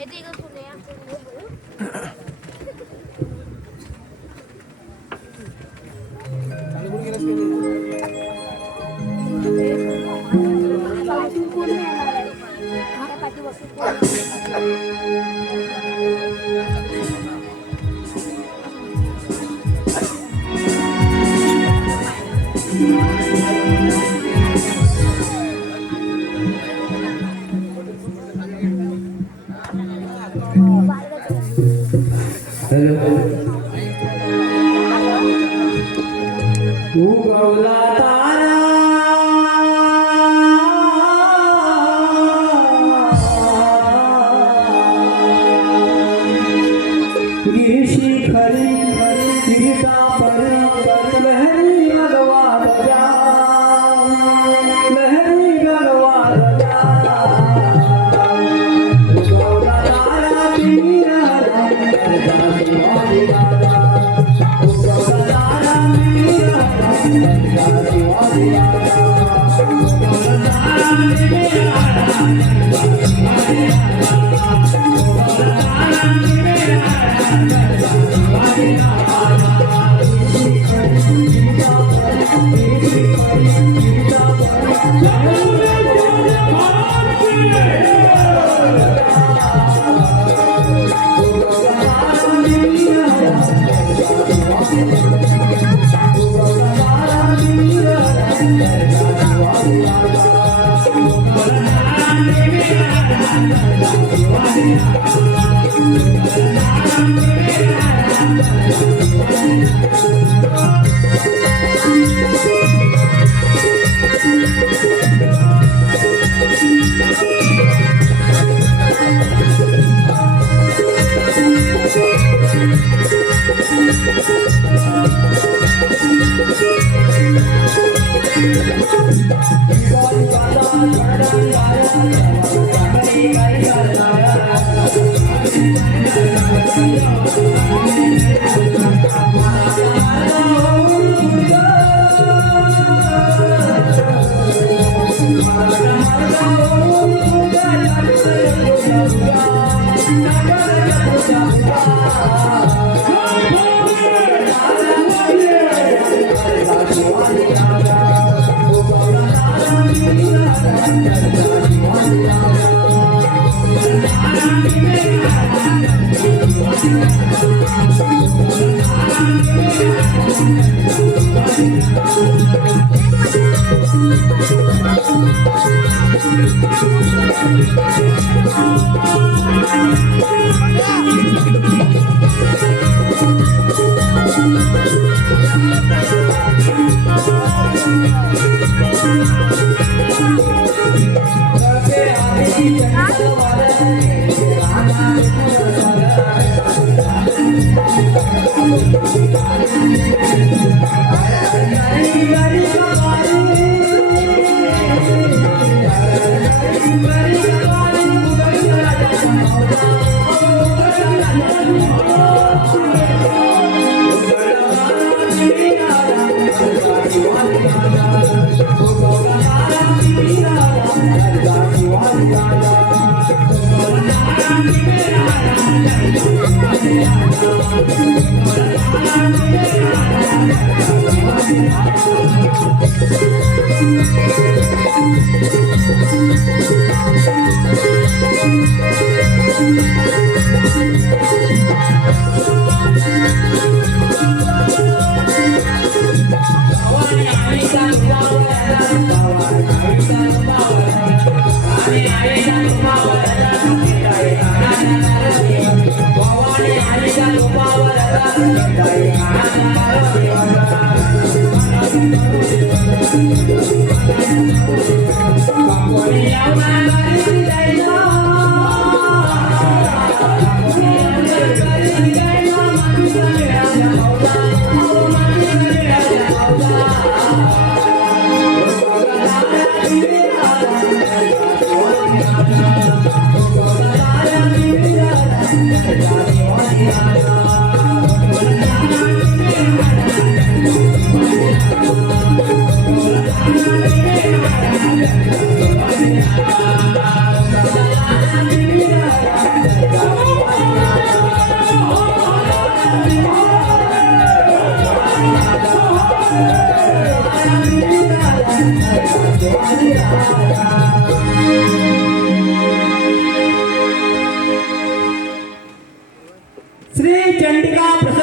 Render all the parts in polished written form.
Yeah.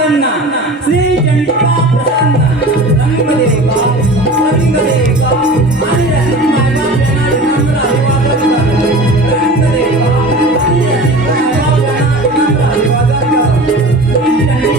प्रसन्न श्री चंडिका प्रसन्न रंगदेवा रंगदेवा आणि रंगी मायबाप यांना अभिवादन करा रंगदेवा आणि रंगी मायबाप यांना अभिवादन करा श्री चंडिका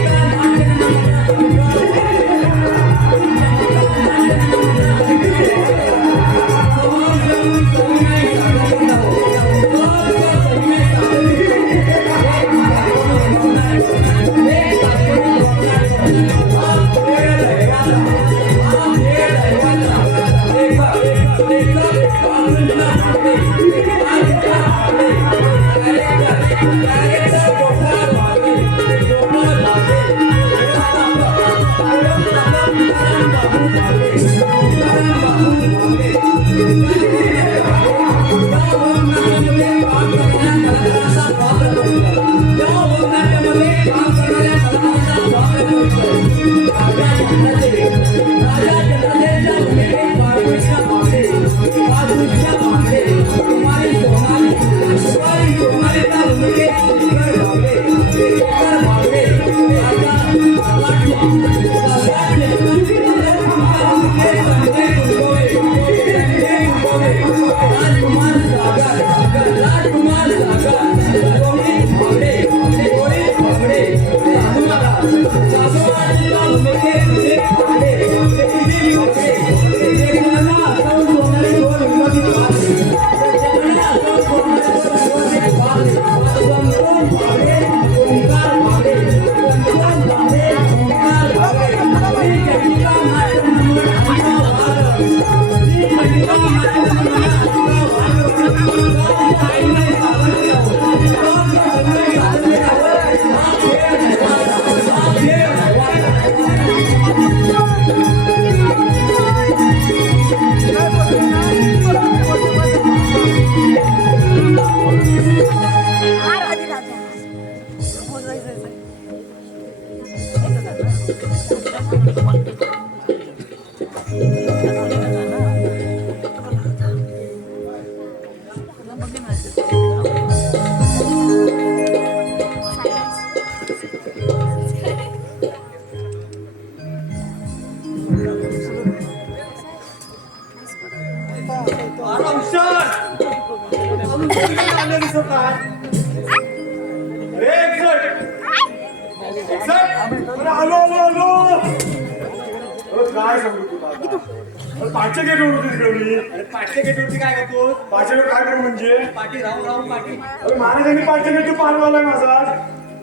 काय सांगू तुला पाचशे गेट होती तिकडे अरे पाचशे गेट वरती काय करतो? पाचशे गेट काय करू म्हणजे पाठी राहून राहून पाठी महाराजांनी पाचशे गेट पारवालाय माझा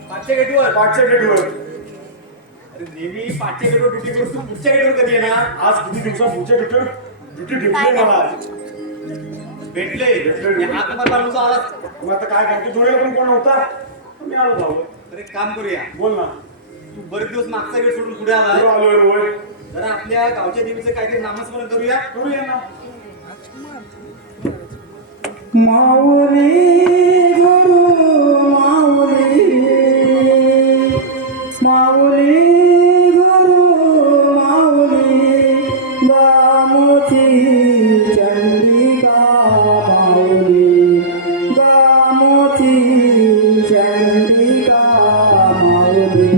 पाचशे गेटवर पाचशे गेटवर. अरे नेहमी पाचशे गेटवर ड्युटी करून तू पुढच्या गेटवर कधी येणार? आज किती दिवसा पुढच्या गेटवर ड्युटी भेटली मला आज. भेटले हात नंबर मारून आलास. मग आता काय करतो जोडीला पण कोण होता मी आलो धावत. तर एक काम करूया, बोल ना. तू बरेच दिवस मागचा गेट सोडून पुढे आलो आला आलो होय. जरा आपल्या गावच्या देवीचं काहीतरी नामस्मरण करूया. करूया ना. माऊली गुरु माऊली माऊली गुरु माऊली गामोची चंडिका माऊली गामोची चंडिका माऊली.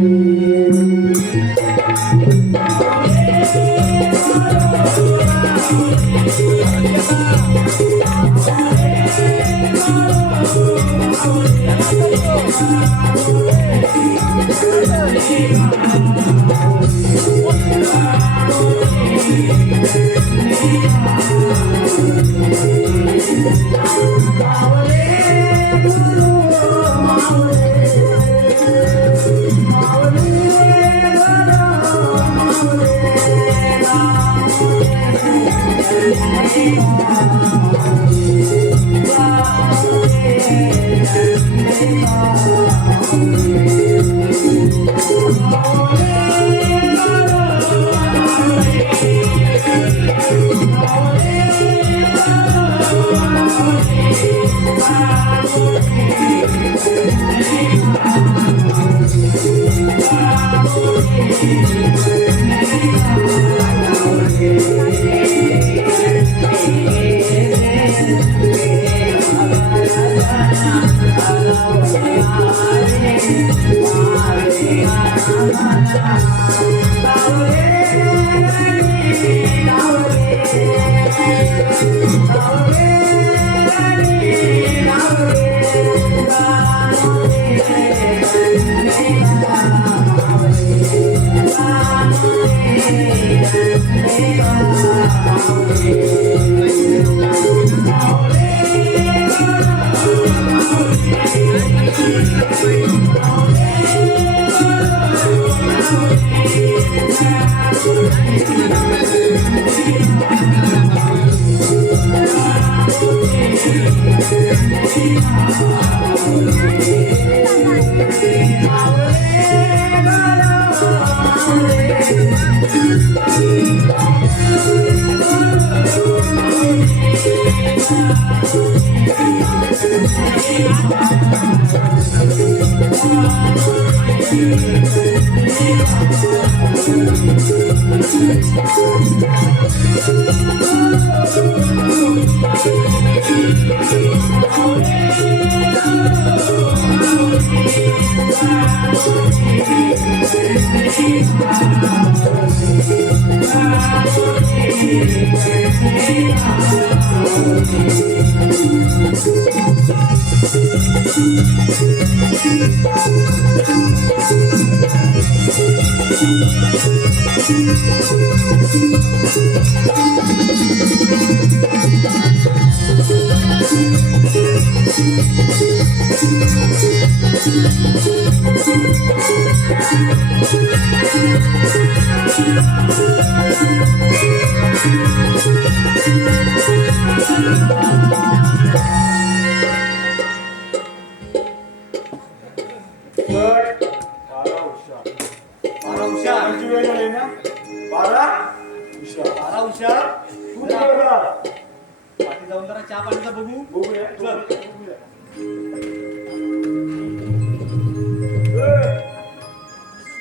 चहा पाण्याचा बघू बघूया चल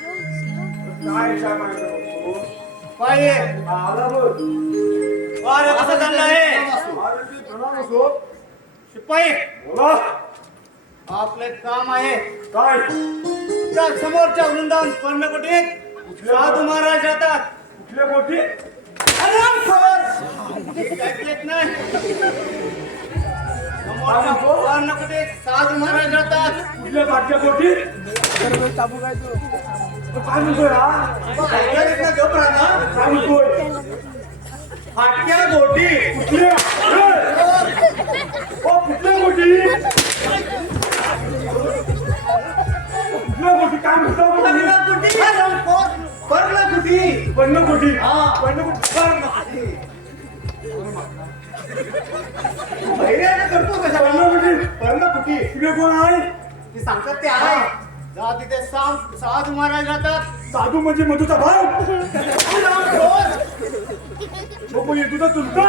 काय चहा पाण्याचं बघतो काय आला बघ वारे कसं चाललंय महाराजांची प्रणाम असो शिपाई बोला आपले काम आहे काय त्या समोरच्या वृंदावन पर्णकुटीत साधू महाराज जातात कुठल्या गोष्टी ऐकलेत नाही समोरच्या पर्णकुटीत साधू महाराज जातात कुठल्या मागच्या गोष्टी काय म्हणतोय हा ऐकलेत ना गप्प राहा काय म्हणतोय फाटक्या गोटी कुठल्या ओ कुठल्या गोष्टी कुठल्या गोष्टी काय म्हणतो पर्णकुटी पर्णकुटी हा. पर्णकुटी भैर्याने करतो कशा पर्णकुटी तिकडे कोण आहे ती सांगतात ते आहे जा तिथे साधू महाराज जातात साधू म्हणजे मधुचा भाव मग तुझा चुलता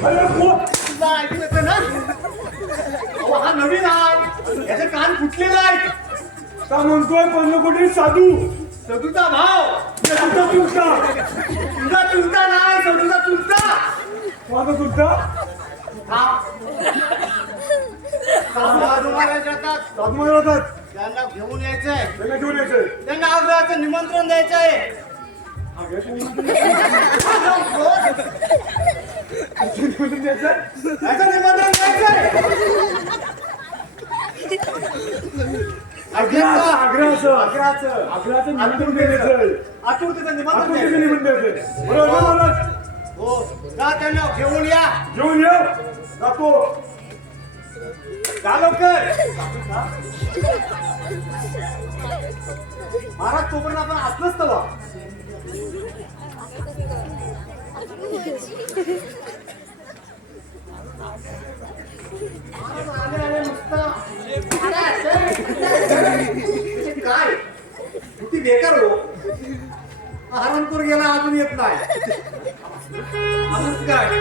अरे तुला ऐकू येतं ना अहो, हा नवीन आहे याचे कान फुटलेला आहे का म्हणतोय पर्णकुटी साधू सदूचा भाव तुझा चुलता तुझा चुलता नाही सदूचा चुलता माझा चुलता साधू महाराज जातात साधू महाराजात त्यांना घेऊन यायचंय त्याला घेऊन यायचंय त्यांना आग्रहाचं निमंत्रण द्यायचंय याचं निमंत्रण द्यायचंय आग्रहाचं निमंत्रण द्यायचंय आतुरतेचं निमंत्रण आतुरतेचं द्यायचंय निमंत्रण द्यायचंय बरोबर ना महाराज हो जा त्यांना घेऊन या घेऊन ये जातो जा लवकर महाराज तोपर्यंत आपण असलंच तवा आले नुसतं काय किती बेकार हो हरणपूर गेला अजून येत नाही अजून काय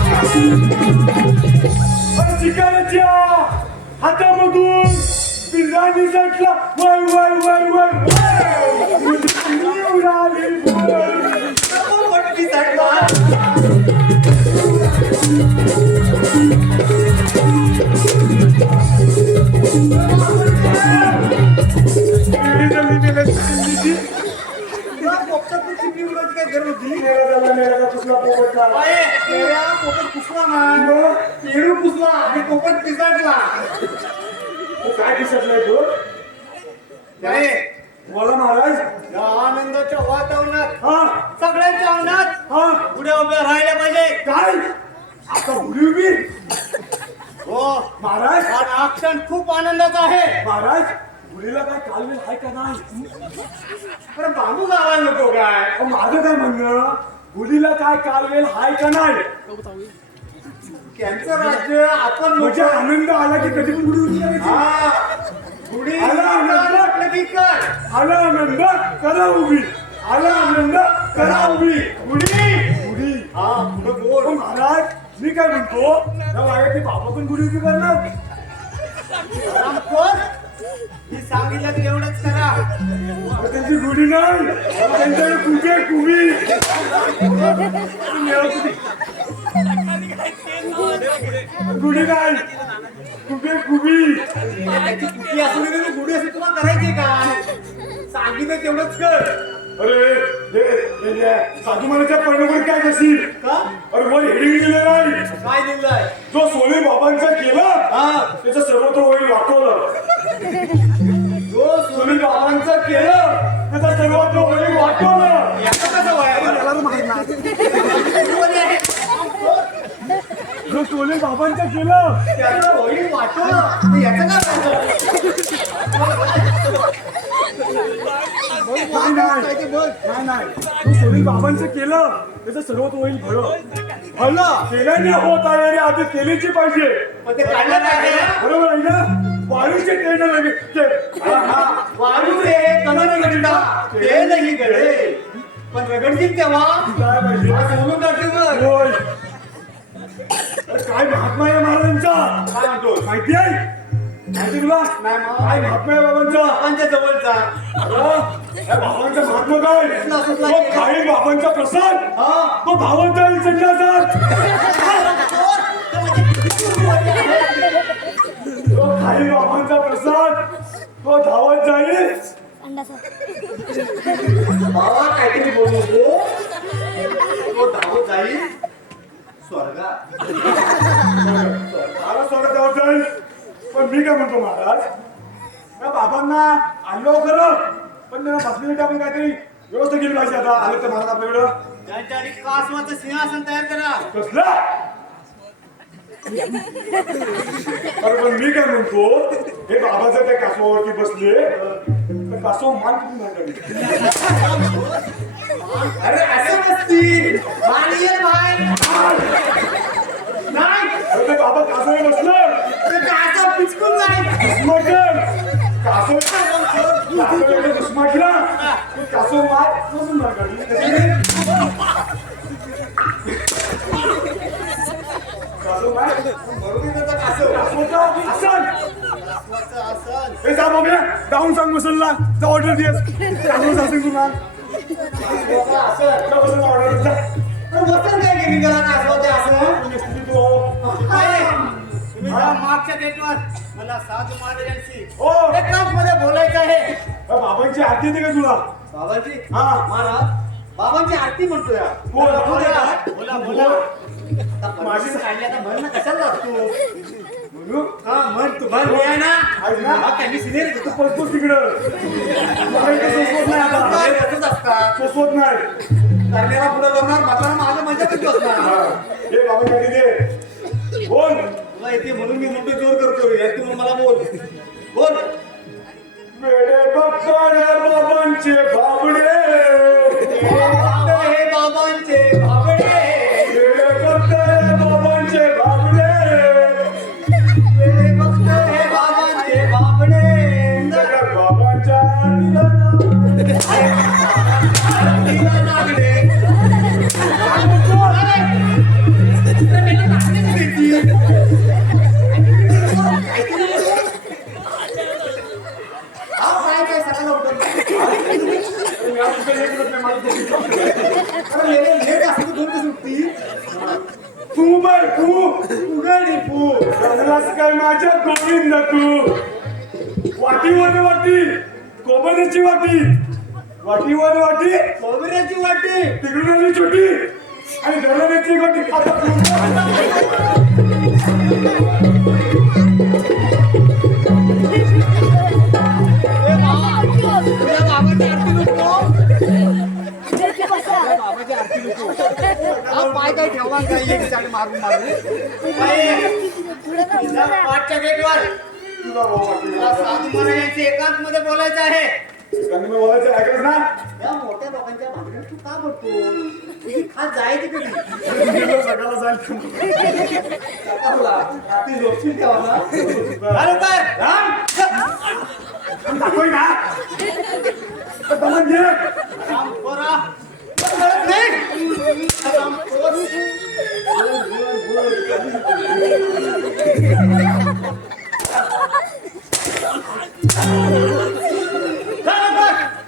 Thank you. हातामधून पिंजरा निसटला वय वय वय वय वय उडाली भुवई. मोठी साईडला. तुला पोपटातून चिमणी उडवायची काय गरज होती? अरे, तेऱ्या पोपट पुसला ना. पेरू पुसला आणि पोपट पिसाटला. काय दिसत नाही तू अरे, बोला महाराज. या आनंदाच्या वातावरणात हा सगळ्यांच्या अंगणात हा उड्या उभ्या राहिल्या पाहिजे. काय आता उडी उभी हो, महाराज. हा क्षण खूप आनंदाचा आहे. महाराज मुलीला काय कालवेल आहे का नाही? पण बांबू लावायला नको काय? अहो, माझं काय म्हणणं मुलीला काय कालवेल आहे का नाही? त्यांचं राज्य आपण म्हणजे लोक. आनंद आला की कधी पण उडी उभी करायची. हा, उडी आला आनंद. म्हटलं की कर. आला आनंद करा उभी. आला आनंद करा उभी. उडी. उडी. हा, पुढं अहो, बोल. महाराज मी काय म्हणतो या वाड्याची बाबा पण उडी उभी करणार. आराम कर. मी सांगितलं की एवढंच करा. अहो, त्यांची गुढी नाही त्यांच्याकडे कुठे कुबी. गुढी नाही कुबे कुबी. त्याची कुठली असू दे तरी गुढी असू तुला करायची काय? सांगितलं तेवढंच कर. अरे हे साधू महाराजच्या परिणाम काय करशील? का? अरे वर हेडिंग दिलं नाही. काय दिलंय? जो सोने बाबांचा केला हा, त्याचं सर्वत्र होईल वाटवलं. जो सोने बाबांचं केलं त्याचं सर्वत्र होईल वाटवलं. याचं कसं व्हायला? जो सोने बाबांचं केलं त्याचं होईल वाटलं. तर याचं काय नाही नाही जो सोने बाबांचं केलं त्याचं सर्वत्र होईल भलं. केल्याने होत आहे रे. आधी केलीची पाहिजे. पण ते काढलं काय? बरोबर आहे ना? वाळूचे टेंड वाळूचे कलर रगडता ते नाही गडे. पण रगडतील तेव्हा काय पाहिजे? सोडून जाते बघ. होय. अरे काय महात्मा आहे महाराजांचा काय म्हणतो? माहिती आहे? माहिती तुला नाही मग. काय महात्मा आहे बाबांचा? बाबांच्या जवळचा. अरे, या बाबांचा महात्मा काय? सुटला तो खाईल बाबांचा प्रसाद हा. तो धावत जाईल संन्यासात. तो खाईल बाबांचा प्रसाद तो धावत जाईल. बाबा काहीतरी बोलू नको. तो धावत जाईल स्वर्गात. मला स्वागत धावत जाईल. पण मी काय म्हणतो महाराज या बाबांना आणलो खरं पण त्यांना बसण्यासाठी आपण काहीतरी व्यवस्था केली पाहिजे. आता आलं तर महाराज आपल्याकडं त्यांच्या आधी कासवाचं सिंहासन तयार करा. कसला? अरे पण मी काय म्हणतो हे बाबा जर त्या कासवावरती बसले तर कासव मान कुठून घालतात? अरे असं नसतील. मानियल भाई नाही. अरे ते बाबा कासवावर बसलं ते कासव पिचकून जाईल. मटन कासव कासव दुश्माटला कासव मार बसून कासव मार बरोबर त्याचा कासव. कासवाचा आसन. कासवाचं आसन. हे जा बाबा जाऊन सांग मसलला जा ऑर्डर दियस कासव असेल तुला कासवाचं आसन. ऑर्डर जा. पण वचन काय केली त्याला कासवाचं आसन? काय? तुम्ही जा मागच्या गेटवर. मला साधू महाराजांशी हो. एकाच मध्ये बोलायचं आहे. बाबांची आरती येते का तुला? बाबांची? हा. महाराज बाबांची आरती म्हणतोय. बोल, बोल. बोला बोला. आता माझी काढली आता म्हण ना कशाला लागतो? म्हणू हा म्हण तू म्हण. मी आहे ना. आहेस ना? हा, त्यांनी सिनेरी देतो. पळतोस तिकडं मला इथं सोसवत नाही आता काय करतच असतात. सोसवत नाही. करण्याला पुढे करणार म्हातारा माझं मजा कधी हा. असणार. हे बाबांच्या तिथे बोल. तुला येते म्हणून मी मोठे जोर करतोय. यात तू मला बोल. बोल. वेडे भक्त रे बाबांचे बाबडे हे बाबांचे भाबडे. वेडे भक्त रे बाबांचे बाबडे हे भक्त हे बाबांचे भाबडे. त्या बाबांच्या आरतीला लागले. कस काय माझ्या गोविंद तू वाटीवर वाटी कोबऱ्याची वाटी वाटीवर वाटी खोबऱ्याची वाटी तिकडून आली छोटी आणि गरण्याची वाटी तुझ्या बाबाची आरती लुटतो बाबाची आरती लुटतो पाय काय ठेवला काही एक मारून पाठच्या गेटवर तुला तुला साधू महाराजांची एकांत मध्ये बोलायचं आहे मी बोलायचं ऐकलंस ना या मोठ्या लोकांच्या भाकऱ्या तू का बघतो तुझी खास जायची कधी सगळ्याला जाईल ती झोपशील तेव्हा ना बरोबर दाखवय ना घे राम पोरा राम पोर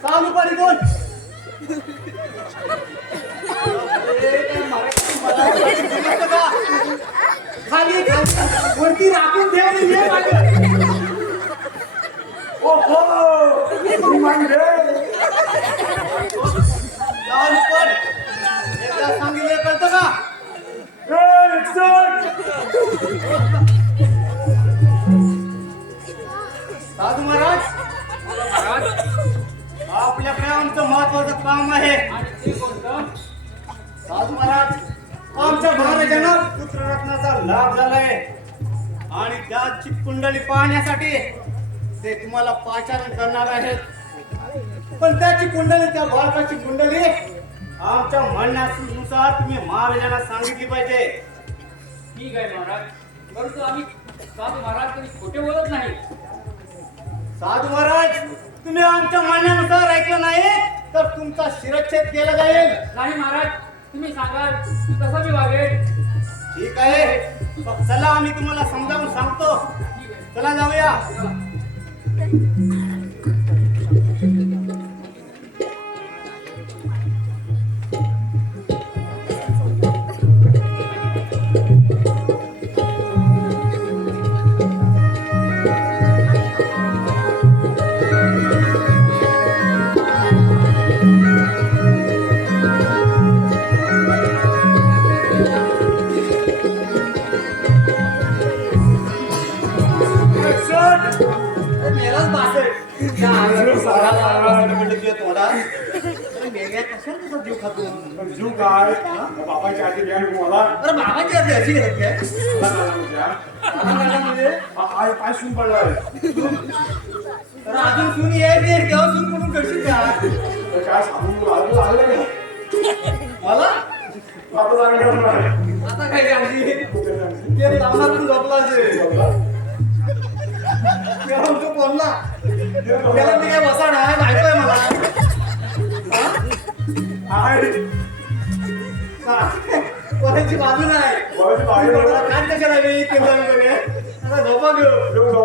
चालू पाडी दोन खाली वरती राखून ठेवली हे ओहो मान घे चालू पण एकदा सांगितलं कळतं का साधू महाराज आपल्याकडे आमचं महत्वाचं काम आहे साधू महाराज आमच्या महाराजांना पुत्ररत्नाचा लाभ झालाय आणि त्याची कुंडली पाहण्यासाठी ते तुम्हाला पाचारण करणार आहेत पण त्याची कुंडली त्या बालकाची कुंडली आमच्या म्हणण्यानुसार तुम्ही महाराजांना सांगितली पाहिजे ठीक आहे महाराज परंतु आम्ही साधू महाराज कधी खोटे बोलत नाही साधू महाराज तुम्ही आमच्या म्हणण्यानुसार ऐकलं नाही तर तुमचा शिरच्छेद केला जाईल नाही महाराज तुम्ही सांगाल तसं मी वागेल ठीक आहे मग चला आम्ही तुम्हाला समजावून सांगतो चला जाऊया मेलाच बासर जीव खातो जीव काय बाबाची आधी घ्या मला अरे बाबांची अर्धी अशी घेत काय आई पाय सून पडलाय तर अजून सून यायची तेव्हा सून म्हणून करशील का काय सांगू लागलं मला बाबा लागलं आता काय काळजी ते लावणार तू झोपला तो बोलला त्याला मी काय बसा नाही बायको आहे मला कोणाची बाजू नाही काय कशाला मी आता झोपा घेऊ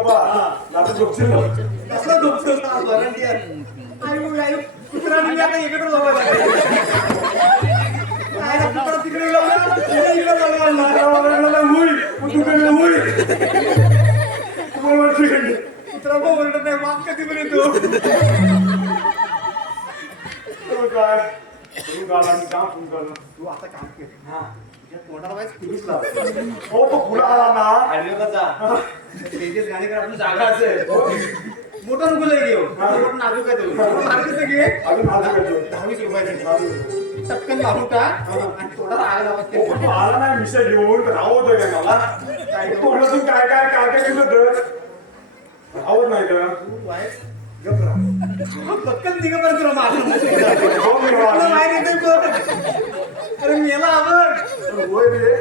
कसला झोपतो व्हॉलंटियर आई कुत्रा आता इकडे झोपायला कुत्रा तिकडे कुत्रा ओरडत नाही माग कधी पण तू आता काम कर तोंडाला वाईस कुलूस लाव तेजेस गाणी कर आपली जागा असेल मोठा नको लय घेऊ नाजूक आहे मार्केट घे 10-20 रुपयाचे टपकन लावून टाक आणि थोडा आला आला नाही विषय घेऊन राहत आहे मला तोंडातून काय काय काय काय केलं तर आवड नाही का तू वाईस गप राहा पक्कन तिघ पर्यंत तुला माहिती अरे मेला आवड होय रे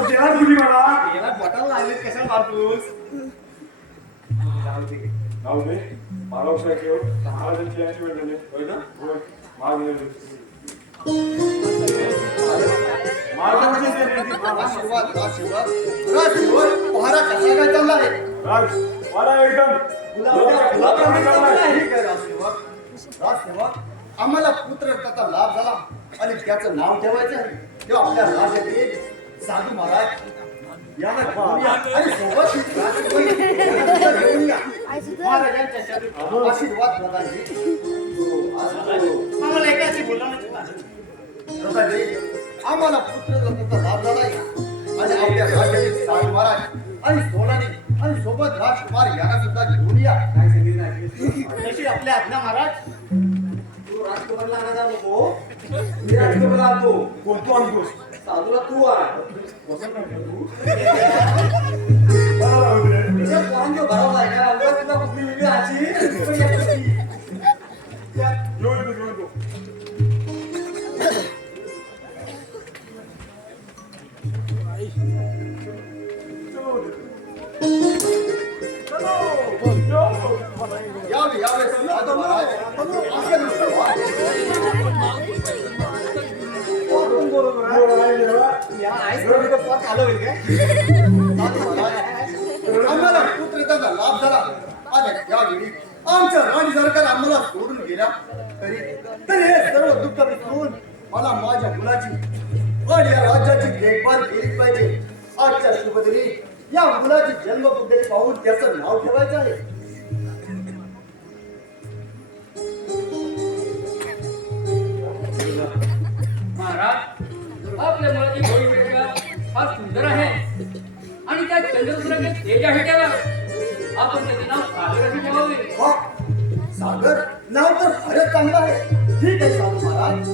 जेवण तुझी मला मेला बॉटल लागले कशाला मारतोस जाऊ दे महाराष्ट्र घेऊ महाराजांची याची वेळ झाली होय ना होय आम्हाला पुत्र त्याचा लाभ झाला आणि त्याचं नाव ठेवायचं आहे तेव्हा आपल्या राजाचे साधू महाराज याला आणि सोबत आशीर्वाद प्रदानजी. आम्हाला एकाची बोलवण्याची नाही. प्रधानजी, आम्हाला पुत्ररत्नाचा लाभ झालाय आणि आपल्या राज्याचे सात महाराज आणि सोनानी आणि सोबत राजकुमार यांना सुद्धा घेऊन या. तशी आपल्या आज्ञा महाराज. तू राजकुमारला आणायला नको. मी राजकुमारला आणतो. कोणतो आणतोस साधूला तू आण. वसंत आणतो तू तुझ्या पोरांच्या भरावला आहे का? उगाच तुला कुठली वेगळी आजी पण येते ती. घेऊन येतो. यावे यावे साधू महाराज. असे नुसतं व्हा. या आईस्क्रीमचं पोट आलं होईल काय? साधू महाराज, आम्हाला पुत्ररत्नाचा लाभ झाला आणि त्यावेळी आमच्या राणी सरकार आम्हाला सोडून गेल्या तरी तरी हे सर्व दुःख विसरून मला माझ्या मुलाची आणि या राज्याची देखभाल केली पाहिजे. आजच्या शुभदिनी या मुलाची जन्मकुंडली पाहून त्याचं नाव ठेवायचं आहे. महाराज आपल्या मुलाची भोळी वेगळा फार सुंदर आहे आणि त्या चंद्रसूर्याचे तेज आहे त्याला. आपण त्याचे नाव सागर असे ठेवावे. वा, सागर नाव तर फारच चांगलं आहे. ठीक आहे साधू महाराज.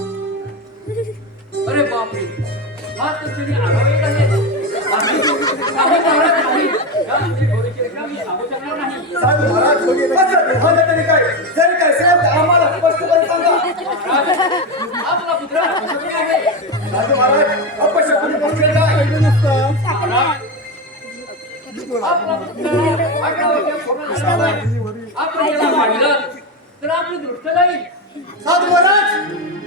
अरे बापरे, हा तर तुम्ही आगाऊ आहे. नाही महाराज नाही. या तुझी भोळीची रेखा मी सांगू शकणार नाही. साधू महाराज असं झालं तरी काय जरी काय साहेब आम्हाला स्पष्टपणे सांगा. महाराज, आपला पुत्र अपशकुनी आहे. साधू महाराज अपशकुनी म्हणजे काय? महाराज, आपला पुत्र 18 वर्षे पूर्ण झाला आहे. आपण याला मारलं तर आपली दृष्ट जाईल. साधू महाराज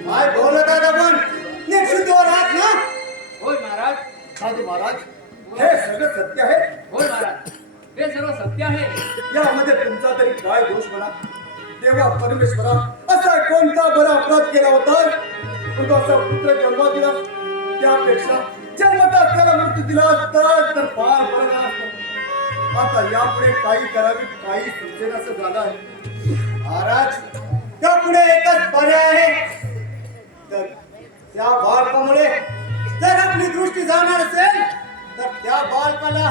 काय बोलत आहात आपण? नीट शुद्धीवर आहात ना? होय महाराज. साधू महाराज हे सगळं सत्य आहे. होय महाराज, हे सर्व सत्य आहे. यामध्ये तुमचा तरी काय दोष म्हणा? देवा परमेश्वरा असा कोणता बरा अपराध केला होता तो असा पुत्र जन्म दिला? त्यापेक्षा जन्मताच त्याला मृत्यू दिला तर फार बरं झालं असतं. आता यापुढे काही करावे काही सुचेल असं झालं आहे. महाराज त्यापुढे एकच पर्याय आहे. तर त्या बालकामुळे जर आपली दृष्टी जाणार असेल तर त्या बालकाला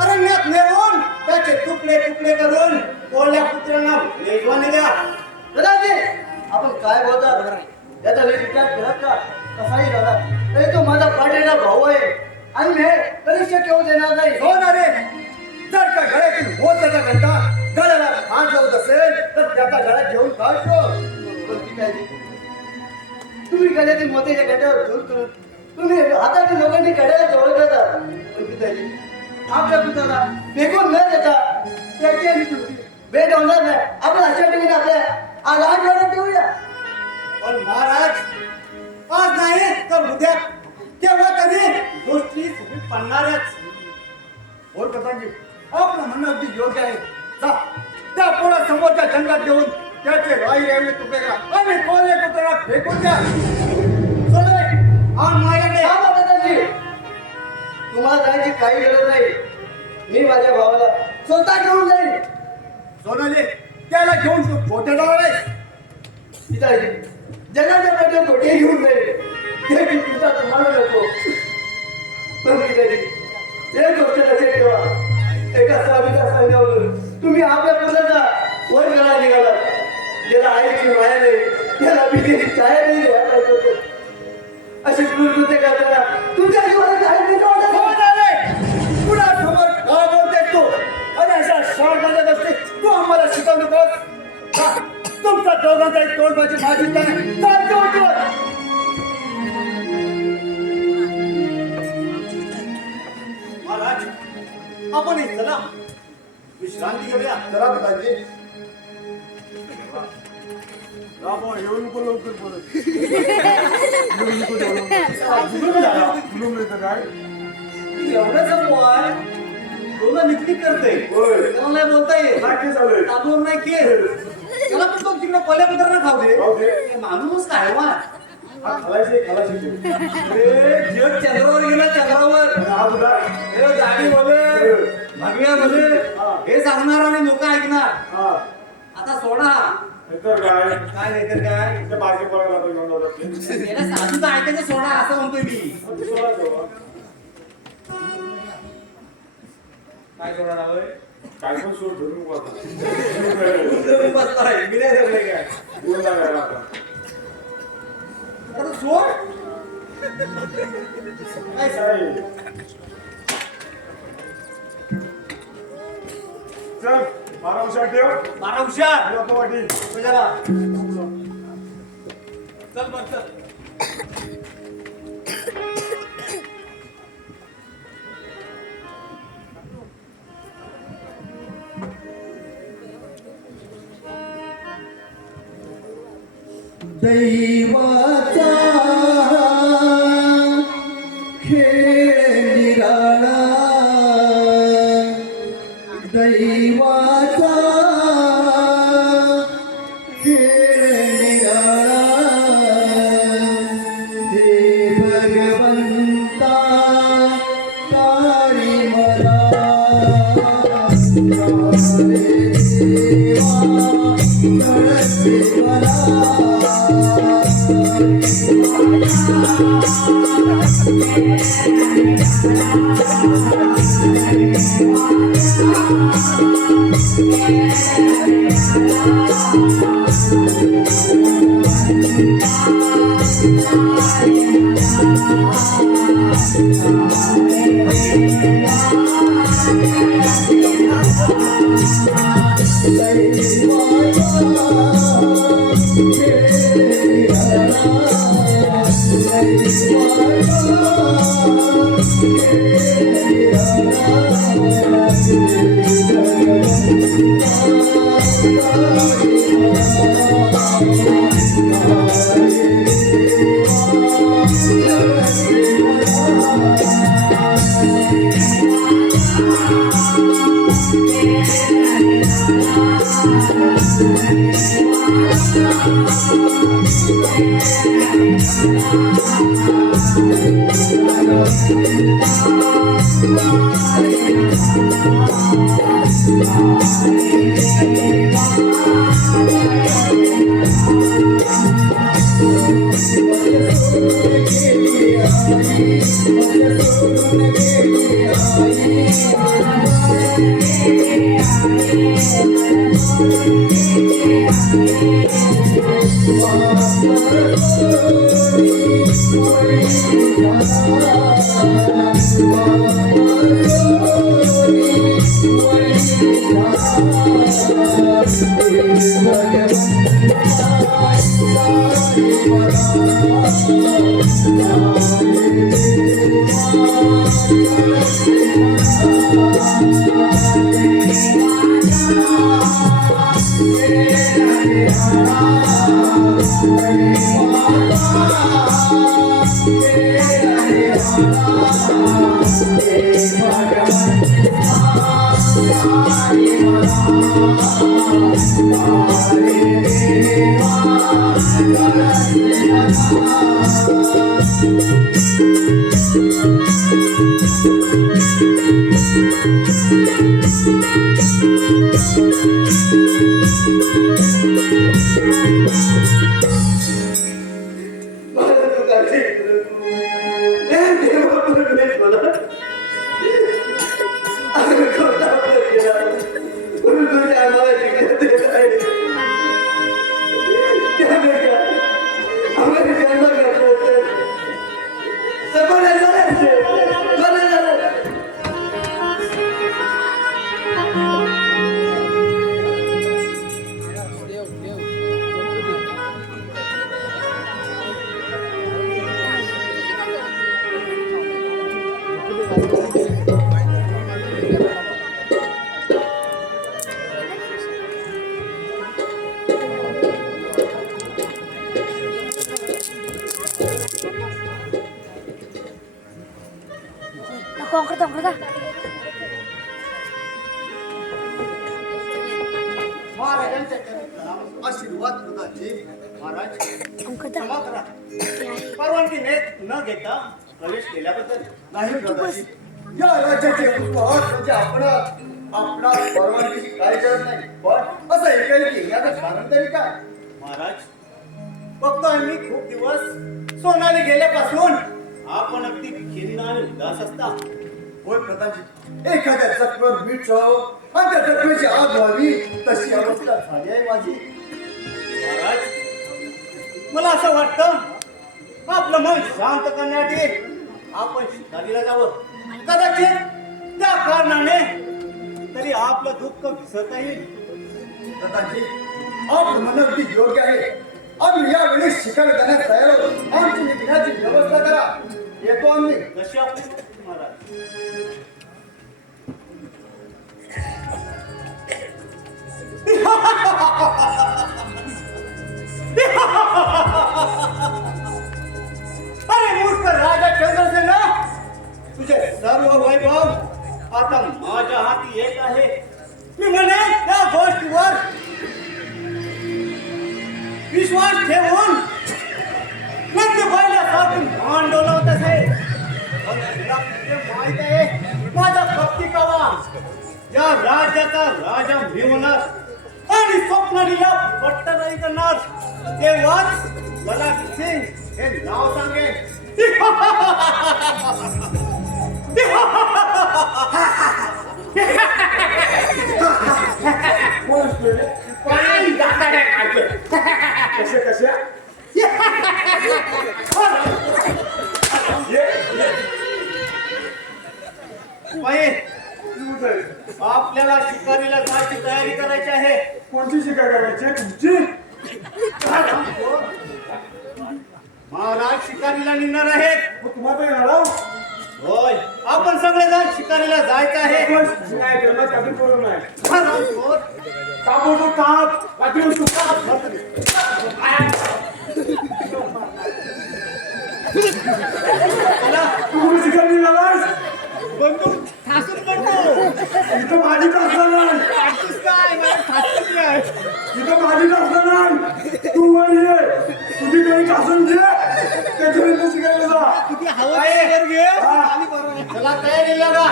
अरण्यात नेऊन त्याचे तुकडे तुकडे करून कोल्ह्या पुत्रांना मेजवानी द्या. दादाजी आपण काय बोलतात याचा नीट विचार केला का? कसाही दादा तरी तो माझा पाठीचा भाऊ आहे आणि मी परीक्षा केव्हा देणार नाही. हो ना रे, जर का गळ्यातील मोत्याचा घंटा गळ्याला हात लावत असेल तर त्याचा गळ्यात घेऊन काढतो. कोणती काय रे? तुम्ही गळ्यातील मोत्याच्या घंट्यावर दूर करून तुम्ही हातातील लोकांनी गळ्याला जवळ करतात. कोणती काय रे? आपल्या पुत्राला फेकून न देता त्याची आणि तुमची भेट होणार नाही. आपण अशा ठिकाणी आपल्या आज 8 वेळा ठेवूया. पण महाराज आज नाही तर उद्या तेव्हा तरी गोष्टी सुखी पडणारच. बोल प्रधानजी आपलं म्हणणं अगदी योग्य आहे. जा त्या पोळा समोरच्या जंगलात घेऊन त्याचे राई यावे तुकडे करा आणि कोल्हे कुत्र्याला फेकून द्या. सोडवे आणि माझ्याकडे हा प्रधानजी तुम्हाला जायची काही गरज नाही. मी माझ्या भावाला स्वतः घेऊन जाईल. सोनाली त्याला घेऊन तू खोटे जाणार आहे. पिताजी जगाच्या मध्ये खोटे घेऊन जाईल ते तुझा तुम्हाला नको. पण पिताजी एक गोष्ट लक्षात ठेवा. एका स्वामीच्या सांगण्यावर तुम्ही आपल्या पुत्राचा वर गळा निघाला. ज्याला आईची माया नाही त्याला भीतीची छाया नाही द्यायला पाहिजे होतं. अशी कृत्य करताना तुमच्या जीवाला काही भीती वाटत नाही. कुणासमोर का बोलतेस तू? आणि अशा शाळेत असते तू आम्हाला शिकवू नकोस. हा, तुमचा दोघांचा एक तोडबाजी माझी नाही. चालतो होतो. महाराज आपण हे चला विश्रांती घेऊया. जरा पिताजी राबा येऊ नको लवकर परत. फुलून येतं काय एवढं जमवाय तुला निकटी करते. त्याला नाही बोलता येईल. नाट्य झालंय. तांदूळ नाही केल त्याला पण तो तिकडे कोल्ह्या पुत्रांना खाऊ दे. खाऊ दे. हे माणूस काय वा हा खालायचे खालायचे जग चंद्रावर गेला चंद्रावर. हा तुला हे गाडी बोले भगव्या बोले हे सांगणार आणि लोक ऐकणार. हा आता सोडा. नाहीतर काय काय नाही तर काय ते बारके पोराला तो घेऊन जातात ते. त्याला साधूचं ऐकायचं सोडा असं म्हणतोय मी. मग सोडा तो. काय सोडा रावय काय पण सोड धरून नको आता. बसलाय मी नाही धरलंय काय गुण लागायला आता. आता सोड. काय साई? चल बारा हुशार ठेव. मारा हुशार तुला तो वाटी. तुझ्याला चल बघ चल दैवाचा खेळ निराळा दैवाचा खेळ निराळा हे भगवंता तारी मला तारे देवा कळते मला Angkat, angkat. महाराजांच्या चरणी आशीर्वाद प्रदानचे महाराज Angkat. क्षमा करा Kiai. परवानगी न घेता प्रवेश केल्याबद्दल नाही प्रदाची या राज्याचे महत्वाचे आपण आपणास परवानगीची काही गरज नाही. पण असं एकाएकी याचं कारण तरी काय? महाराज बघतोय मी खूप दिवस सोनाली गेल्यापासून आपण अगदी खिन्न आणि उदास असता. होय प्रधानजी, एखाद्या जखमेवर मीठ चढावं आणि त्या जखमेची आग व्हावी तशी अवस्था झाली आहे माझी. महाराज मला असं वाटतं आपलं मन शांत करण्यासाठी आपण शिकारीला जावं. कदाचित त्या कारणाने तरी आपलं दुःख विसरता येईल. प्रधानजी, आपलं म्हणणं अगदी योग्य आहे. आम्ही यावेळी शिकार करण्यास तयार आहोत. आमची निघण्याची व्यवस्था करा. येतो आम्ही. कशी आपण महाराज अरे मूर्ख राजा चंद्रसेन, तुझे सर्व वैभव आता माझ्या हाती येत आहे. मी म्हणे त्या गोष्टीवर विश्वास ठेवून नंतर पहिल्यासारखी मान डोलावत आहे. पण तुला किती माहित आहे माझा भक्ती कावा या राज्याचा राजा मी होणार आणि स्वप्नालीला पट्टराई करणार. तेव्हाच मला सिंग हे नाव सांगेल. कशा कशा आपल्याला शिकारीला जायची तयारी करायची आहे. कोणती शिकार करायची तुमची? महाराज शिकारीला निघणार आहेत. मग तुम्हाला येणार आहो? होय, आपण सगळेजण शिकारीला जायचं आहे. पण नाही करणार, त्यातून करून नाही. महाराज, ताप होतो ताप, पाठीवर सुद्धा तू कुठे शिकार निघालास? बंदूक ठासून पडतो. इथं माझी टाकला नाही, काय मला ठासून आहे. इथं माझी टाकला नाही. तू वर ये, तुझी काही कासून घे, त्याच्यानंतर शिकायला जा. किती हवं आहे वर घे. चला तयारी लागा.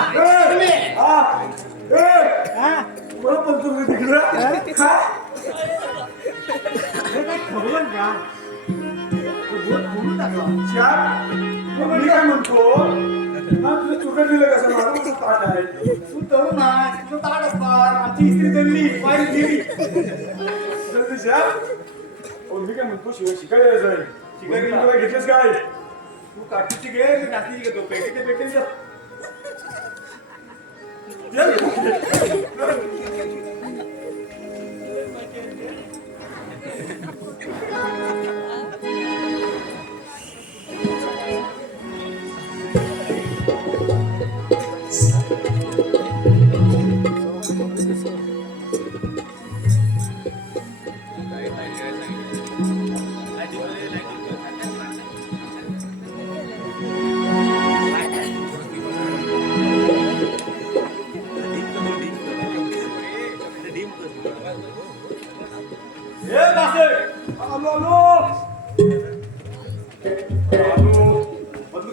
तुम्ही मला पंचवीस तिकडे ठरवलं का? मी काय म्हणतो ना, तुझं चुकट दिलं कसं मला कसं ताट आहे. तू तरुण आहे, तुझं ताट असणार. आमची इस्त्री जमली, पाय गेली. जल्दी श्याम. मी काय म्हणतो शिकायला जाईल. शिकायला घेतलेस काय? तू काठीची घे, मी नाचीची घेतो. पेटी ते पेटी जा.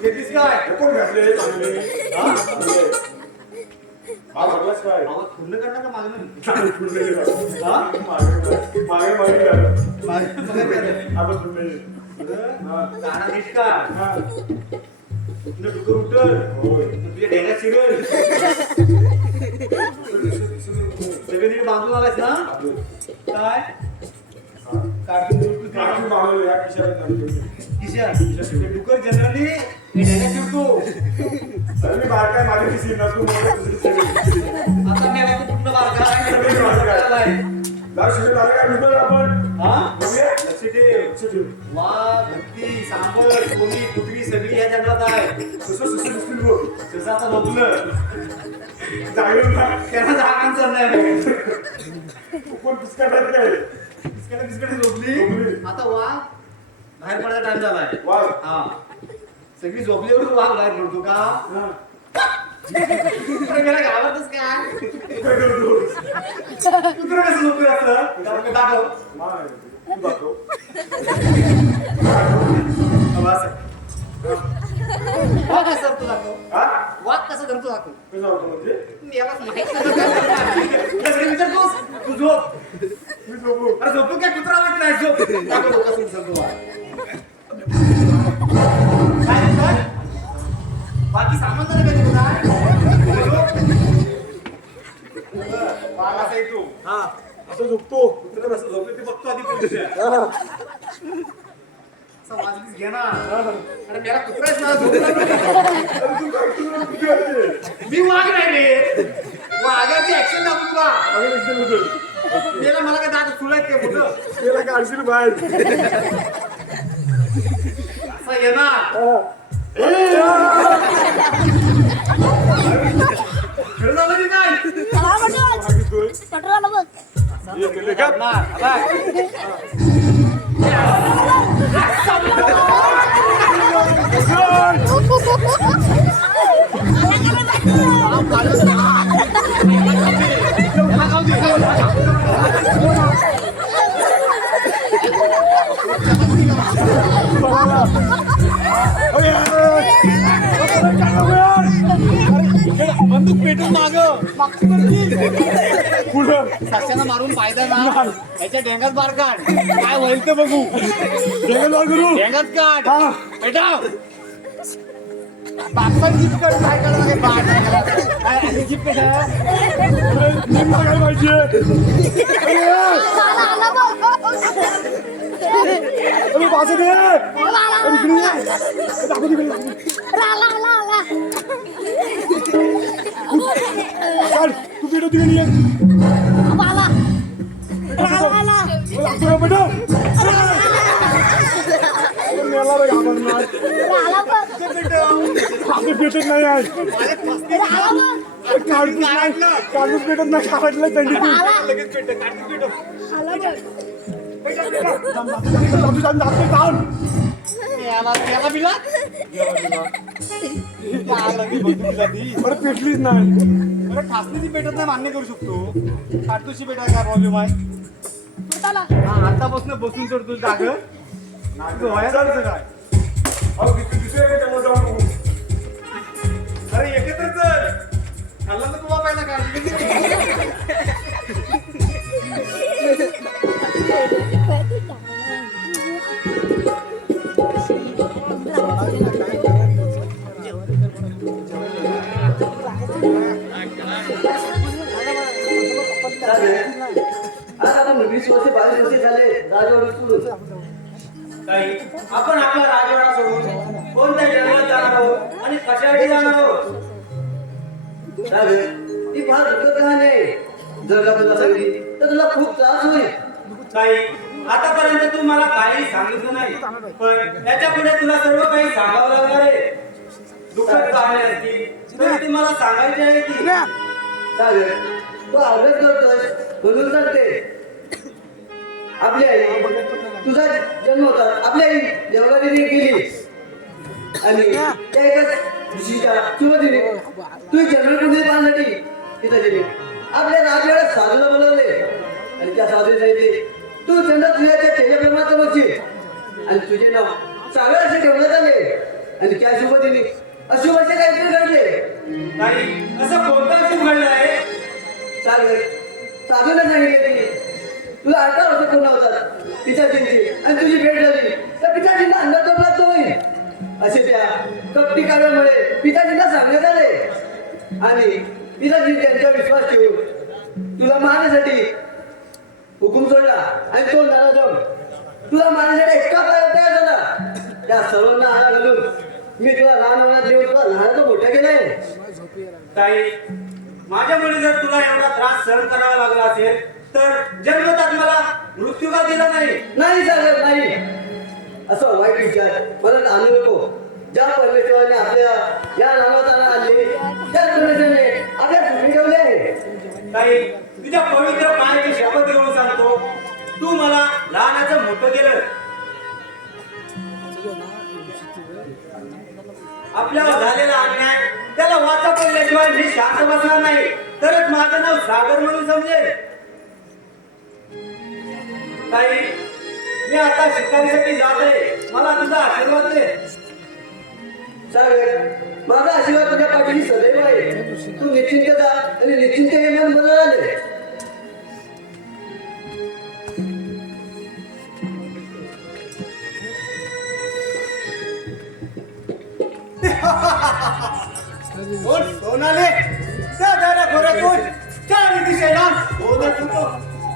घेतलीस काय? कोण घातले चांगले? हा भरलास काय? आवाज पूर्ण करणार का मागणं? चांगले फुलले गेला. हा? मागे मागे झालं. आता फुलले. गाणं नीट का? हा. तुझं डुकर उठल. होय. तुझ्या ढेंगात शिरल. सगळे नीट बांधून आलायस ना? काय? काढून डुकर काढून मागवलं या खिशात नाही. किशा डुकर जनरली ढेंगात शिरतो. अरे मी बाहेर काय माझी किसी नसतो मला दुसरी सेवेची. आता मी आता पूर्ण बारका आहे. दार शिकत आलं काय डुकर आपण? हा? बघूया. लक्ष ठेव. लक्ष ठेव. वाघ, हत्ती, सांबर, कोणी, कुत्री सगळी या जंगलात आहे. तसं दिसतील बघ. तसं आता बघलं जागेवर ना. त्यांना जागांचं नाही. कोण पिस्काट आहेत काय? बिस्किट झोपली. झोपली. आता वाघ बाहेर पडायचा टाइम झालाय. वाघ. हा सगळी झोपल्यावर वाघ बाहेर पडतो का? हा. कुत्रा गेला गावातच काय? काय करतोस? कुत्रा कसं झोपलं असतं? दाखव. माय, तू दाखव. वाघ कसं धरतो दाखव. हा? वाघ कसं धरतो दाखव. कसं होतं म्हणजे? यालाच माहिती झोप. मी झोपू. अरे झोपू काय कुत्रा माहिती नाही झोप. टाकू नका तुम्ही सगळं. काय रे सर? बाकी सामान तर नाही का आहे तू. हा असं झोपतो. कुत्रा कसं झोपलं ते बघतो आधी पोलिस. असं वाजलीच घे ना. अरे मेरा कुत्रा आहे ना झोपला. मी वाघ नाही रे. वाघाची ऍक्शन दाखवू तुला. मेला मला काय दात सुलाय ते मोठं. त्याला काढशील बाहेर. असं ये ना. खरं झालं की काय? पेट्रोल बघ. हे केले का? ना, आला. बंदूक पेटून माग पुढं साक्षानं मारून फायदा ना. याच्या ढेंगात बार काढ. काय होईल ते बघू. गेला करू. ढेंगात काढ. हा. पेटाव. बापसा जीप काढ. काय काढ लागे बाट. काय जीप पेटाव. निम्मा काय पाहिजे. आला आला बघ. अरे बाजू दे. अरे इकडे ये. दाखव तिकडे. आला आला आला. काढ तू पेटव तिकडे ये. आला आला. तुला पेटव. मेला रे घाबरणार. आला बघ. असं पेटत नाही आहे. आला बघ. काढूच नाही. काढूच पेटत नाही. काढलं त्यांनी लगेच पेट. काढ पेटव. आला बघ. त्याला बिला. बरं पेटलीच नाही. अरे ठासणीची पेटत नाही मान्य करू शकतो. काटूशी पेटाय काय प्रॉब्लेम आहे. चला. हा आतापासून बसून चढ तू जाग. व्हाया झालं काय. अरे एकत्र चल. खाल्ला तर तुला पाहिजे काय. आता आपण 20 वर्ष 22 वर्ष झाले राजवाडा सोडून. ताई, आपण आपला राजवाडा सोडून कोणत्या जंगलात जाणार आहोत आणि कशासाठी जाणार आहोत? ही फार दुःखद कहाणी आहे. जर का तुला सांगली तर तुला खूप त्रास होईल. ताई, आतापर्यंत तू मला काही सांगितलं नाही, पण याच्या पुढे तुला सर्व काही सांगावं लागणार आहे. दुःखद कहाणी असतील तरी ती मला सांगायची आहे की सागर, तू अभ्यास करतोय म्हणून सांगते. आपली आई, तुझा जन्म होता, आपली आई देवळाने गेली आणि त्या एकाच दिवशीच्या सुरुवातीने तू जन्मकुंडी पाहण्यासाठी तिथं गेली. आपल्या राजवाड्यात साधूला बोलवले आणि त्या साधूने सांगितले तू चंद तुझ्या तेजप्रेमात समजशील आणि तुझे नाव सागर असे ठेवण्यात आले. आणि त्या सुरुवातीने अशुभ असे काहीतरी घडले. ताई, असं कोणतं शुभ घडलं आहे? सागर, साधूला सांगितले की तुला 18 वर्ष पूर्ण होतात पिताजींची आणि तुझी भेट झाली तर पिताजींना अंधार प्राप्त होईल असे त्या कपटी कार्यामुळे पिताजींना सांगण्यात आले. आणि पिताजी त्यांचा विश्वास ठेवून तुला मारण्यासाठी हुकूम सोडला आणि तो नराधम तुला मारण्यासाठी एका पायावर तयार झाला. त्या सर्वांना आळा घालून मी तुला लहान वयात देऊन तुला लहानाचं मोठं केलंय. ताई, माझ्यामुळे जर तुला एवढा त्रास सहन करावा लागला असेल तर जन्मतात मला मृत्यू का दिला नाही? नाही सागर, नाही. असं वाईट विचार परत आणू नको. ज्या परमेश्वराने आपल्या या नावात आणले त्या परमेश्वराने आपल्या सुखी ठेवले आहे. ताई, तुझ्या पवित्र पायाची शपथ घेऊन सांगतो, तू मला लहानाचं मोठं केलं. आपल्यावर झालेला अन्याय त्याला वाचा पडल्याशिवाय मी शांत बसणार नाही, तरच माझं नाव सागर म्हणून समजेल. ताई, मी आता शिकारीसाठी जात आहे, मला तुझा आशीर्वाद दे. सागर, माझा आशीर्वाद तुझ्या पाठीशी सदैव आहे. तू निश्चिंत जा आणि निश्चिंत हे मन बदल आले. शोधत होतो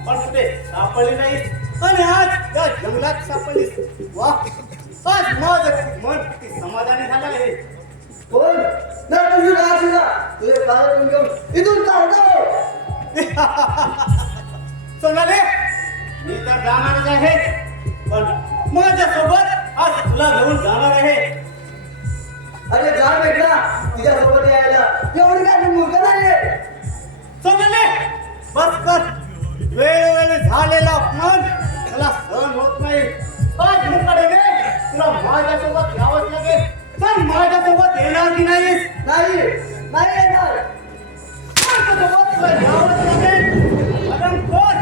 पण कुठे सापडली नाही आणि आज या जंगलात सापडलीस. वा, आज माझं मन किती समाधानी झालं आहे. कोण ना तुझी राशीला तुझे कारण घेऊन इथून चालतो. सोनाले, मी तर जाणारच आहे पण माझ्यासोबत आज तुला घेऊन जाणार आहे. अरे जा बेटा तुझ्या सोबत यायला एवढी काय मूर्ख नाहीये. सोनाले, बस कर. वेळोवेळी झालेला अपमान मला सहन होत नाही. आज मुकाडे तुला माझ्यासोबत यावंच लागेल. पण माझ्यासोबत येणार की नाहीस? नाही नाही येणार. माझ्यासोबत तुला यावंच लागेल. मॅडम कोण?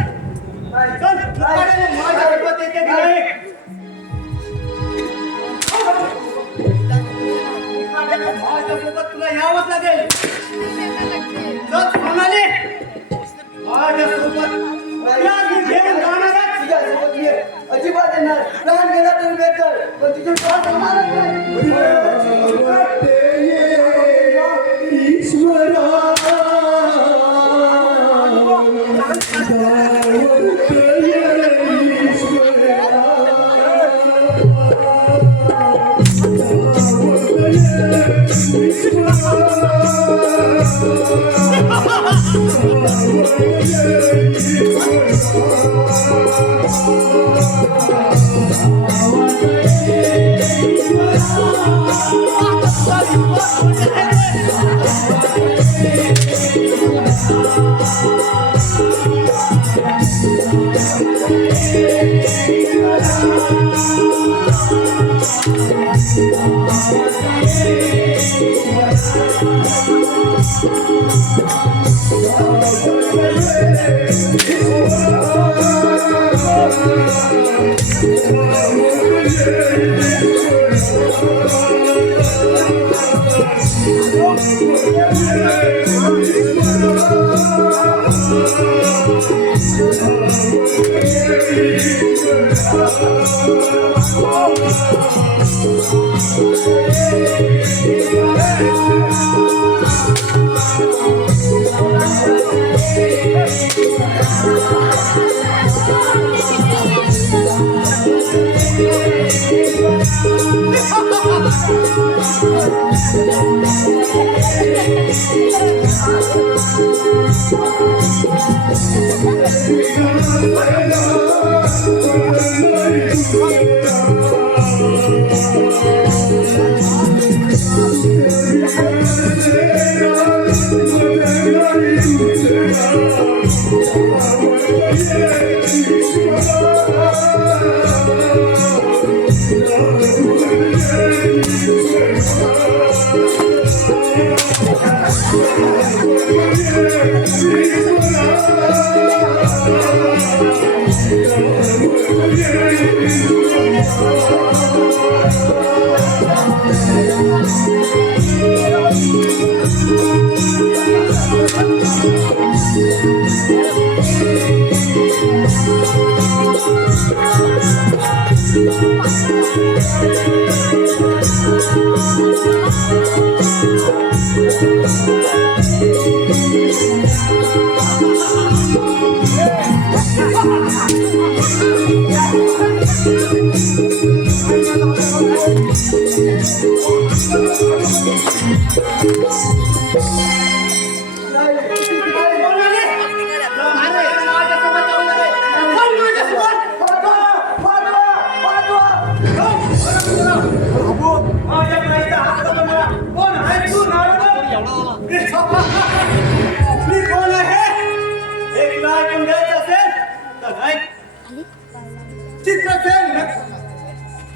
नाही चल, मुकाडे माझ्यासोबत येते की नाही? मुकाडे माझ्यासोबत तुला यावंच लागेल. चल सोनाली, माझ्यासोबत तुला मी घेऊन जाणारच. तुझ्या सोबत ये अजिबात येणार. प्राण गेला तरी बेहतर पण तुझी प्राण होणारच नाही.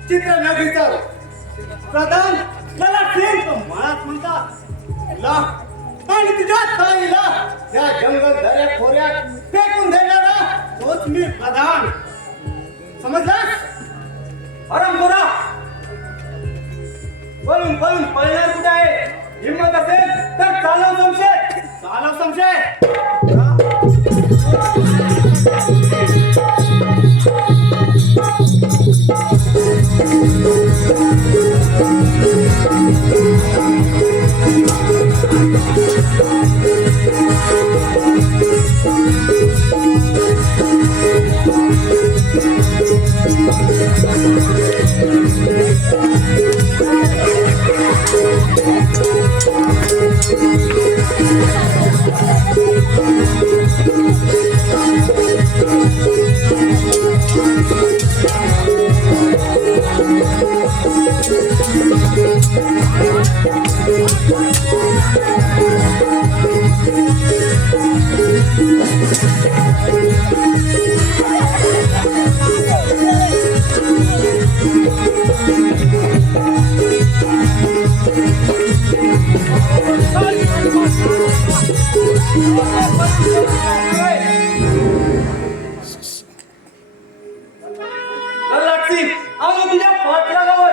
चित्रनगरीचा प्रधान मला सिंग मनात म्हणतात तुला आणि तुझ्या ताईला त्या जंगल दऱ्या खोऱ्यात फेकून देणारा तोच मी प्रधान. समजलास? हरामखोरा, पळून पळून पळणार कुठे आहे? हिम्मत असेल तर चालव संशय. चालव संशय. लागतील आम्ही तुझ्या पाठलागावर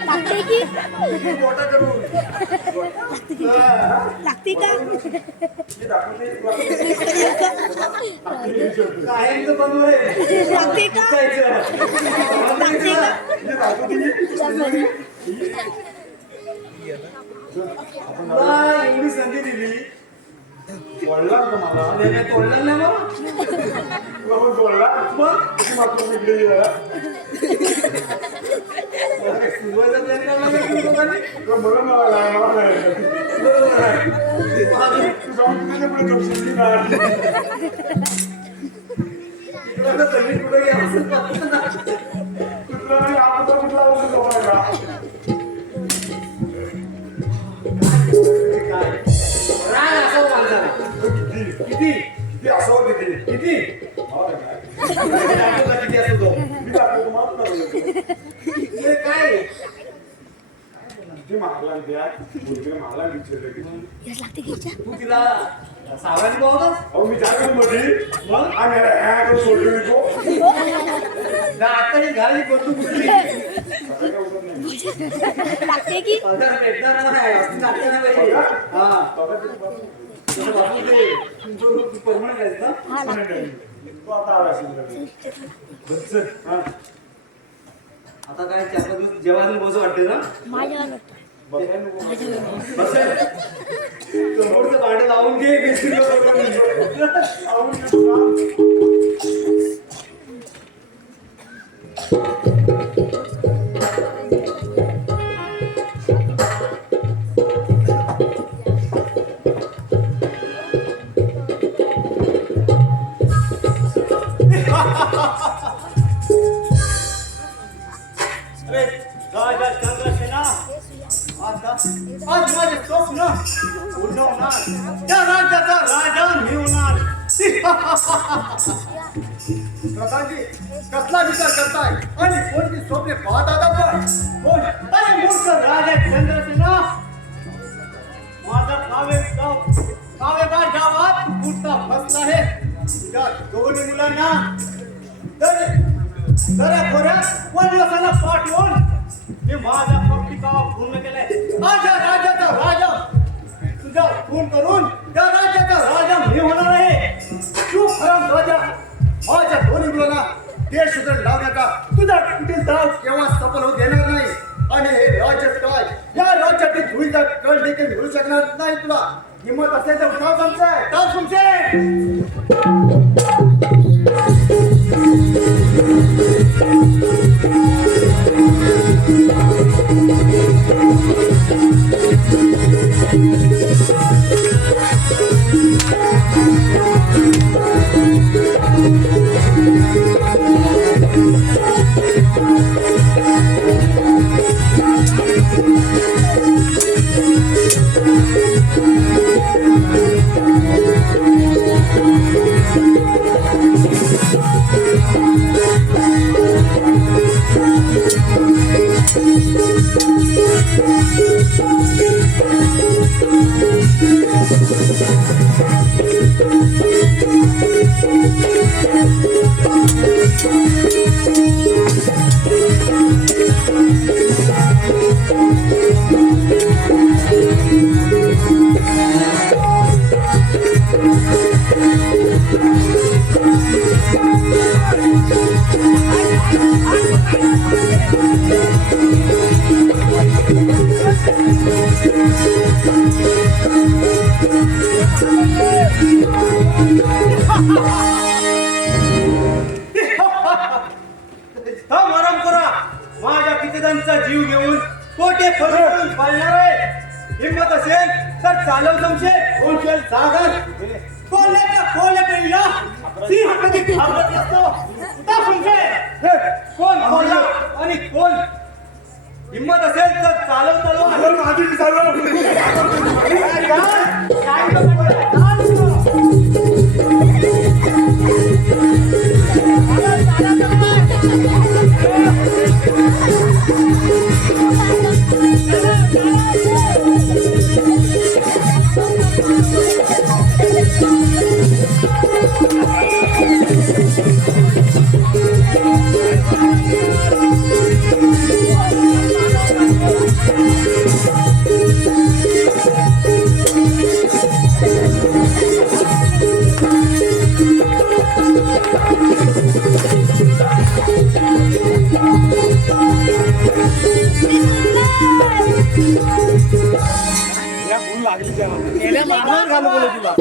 लागते की लागते का कायमचं बंद आहे. लागते का लागते का तुला एवढी संधी दिली वळला का मला त्याने तोडलं नाही मग तुला पण वळला मग किती मात्र निघलेली सुरुवातीला plan करायला लागली लोकांनी. म्हणून मला नाही. बरोबर आहे. तू जाऊन तुझ्या पुढे झोपशील नाही. इकडं तर जमीन कुठं गेली असं वाटतं ना. तुला नाही आपण कुठला आवडतो झोपायला काय? राग असावं माणसाला. किती? किती असं होते ते किती? मला काय दाखवता किती असतो तो. मी दाखवतो तुम्हाला हे काय? किती मागला द्या मुलगीने मला विचारलं की यश लागते घ्यायच्या तू तिला सावरायला होतास? अहो मी जातो मध्ये मग आणि ह्या करून सोडलो मी तो आता ही घाली करतो कुठली? सकाळी काय उठत नाही. लागते की पगार भेटणार नाही. असं नाटकं नाही पाहिजे. हा. तसं बापू ते तुमचं permanent आहेस ना? हा लागते तो आता आला असेल बच्चन. हा. आता काय 4-5 दिवस जेवायला बसू वाटते ना? माझ्या बसेल. समोरचं भांडं लावून घे बिस्किट राजा चंद्रसेना आज माझे स्वप्न पूर्ण होणार त्या राज्याचा राजा मी होणार प्रधानजी कसला विचार करताय आणि कोणती स्वप्ने पाहतात आपण कोण अरे मूर्ख राजा चंद्रसेना माझा कावेबार गावात कुठला फसला आहे तुझ्या दोन्ही मुलांना दऱ्याखोऱ्यात वनवासाला पाठवून मी माझा पत्रिका पूर्ण केलाय माझ्या राजाचा राजा तुझा खून करून त्या राज्याचा राजा मी होणार आहे तू खरं राजा माझ्या दोन्ही मुलांना देश सुधार लावण्याचा तुझा कुठील दाव केव्हा सफल होऊ देणार नाही आणि हे राज्य काय या राज्यातील धुळीचा कळ देखील मिळू शकणार नाही तुला हिंमत असेल तर उठाव तुमचे आराम करा माझ्या कितीदांचा जीव घेऊन कोठे फसवून पाळणार आहे हिंमत असेल तर चालव जमशे कोणशेल सागर कोल्याच्या कोल्याकडे या सिंह कधी घाबरत नसतो कोण कोल्हा आणि कोण हिंमत असेल तर चालव. अरे माझी की चालव. या भूल लागली त्याला. गेल्या मागणार घालू बोलू तुला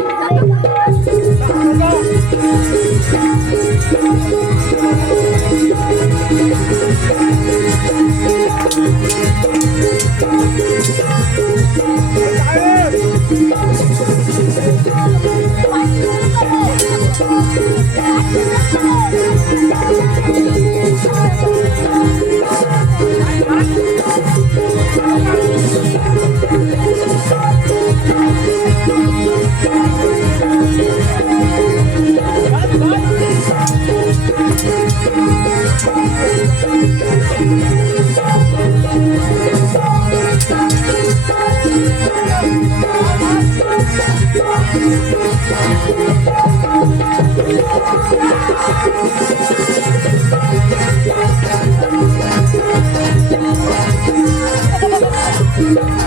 Thank you.